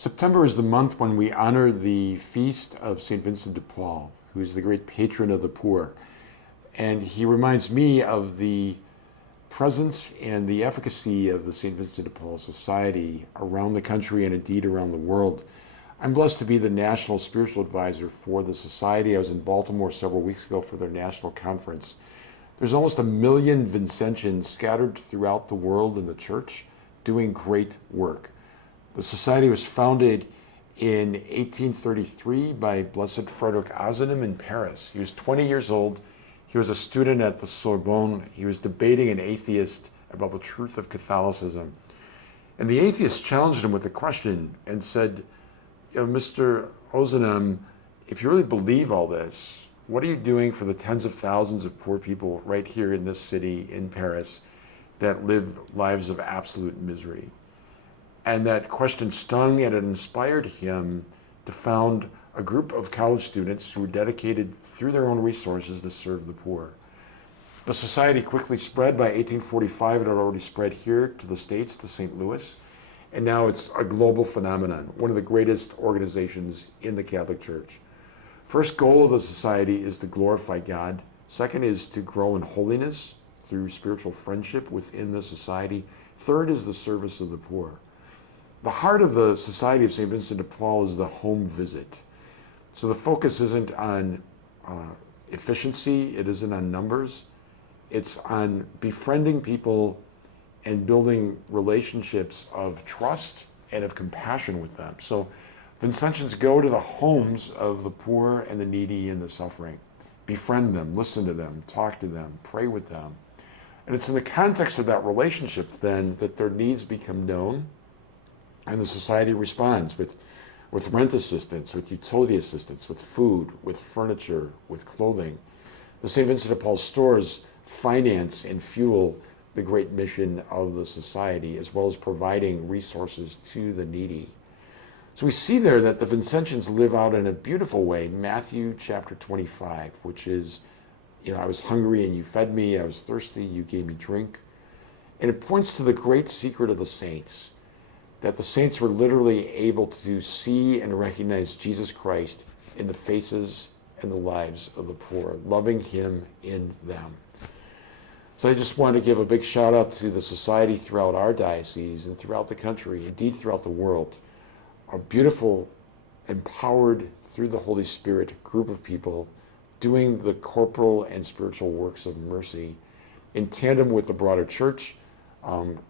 September is the month when we honor the feast of St. Vincent de Paul, who is the great patron of the poor. And he reminds me of the presence and the efficacy of the St. Vincent de Paul Society around the country and indeed around the world. I'm blessed to be the National Spiritual Advisor for the Society. I was in Baltimore several weeks ago for their national conference. There's almost 1 million Vincentians scattered throughout the world in the church doing great work. The Society was founded in 1833 by Blessed Frederick Ozanam in Paris. He was 20 years old. He was a student at the Sorbonne. He was debating an atheist about the truth of Catholicism. And the atheist challenged him with a question and said, Mr. Ozanam, if you really believe all this, what are you doing for the tens of thousands of poor people right here in this city, in Paris, that live lives of absolute misery? And that question stung and it inspired him to found a group of college students who were dedicated through their own resources to serve the poor. The society quickly spread. By 1845, it had already spread here to the States, to St. Louis, and now it's a global phenomenon, one of the greatest organizations in the Catholic Church. First goal of the society is to glorify God. Second is to grow in holiness through spiritual friendship within the society. Third is the service of the poor. The heart of the Society of St. Vincent de Paul is the home visit. So the focus isn't on efficiency, it isn't on numbers, it's on befriending people and building relationships of trust and of compassion with them. So Vincentians go to the homes of the poor and the needy and the suffering, befriend them, listen to them, talk to them, pray with them. And it's in the context of that relationship then that their needs become known, and the society responds with rent assistance, with utility assistance, with food, with furniture, with clothing. The St. Vincent de Paul stores finance and fuel the great mission of the society, as well as providing resources to the needy. So we see there that the Vincentians live out in a beautiful way Matthew chapter 25, which is, I was hungry and you fed me, I was thirsty, you gave me drink. And it points to the great secret of the saints, that the saints were literally able to see and recognize Jesus Christ in the faces and the lives of the poor, loving him in them. So I just want to give a big shout out to the society throughout our diocese and throughout the country, indeed throughout the world. A beautiful, empowered through the Holy Spirit group of people doing the corporal and spiritual works of mercy in tandem with the broader church,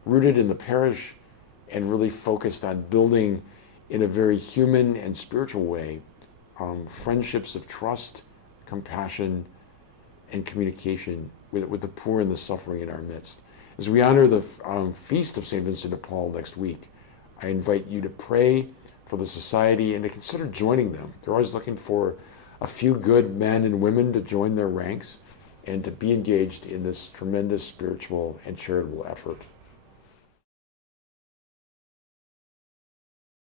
rooted in the parish, and really focused on building in a very human and spiritual way friendships of trust, compassion, and communication with the poor and the suffering in our midst. As we honor the feast of St. Vincent de Paul next week, I invite you to pray for the society and to consider joining them. They're always looking for a few good men and women to join their ranks and to be engaged in this tremendous spiritual and charitable effort.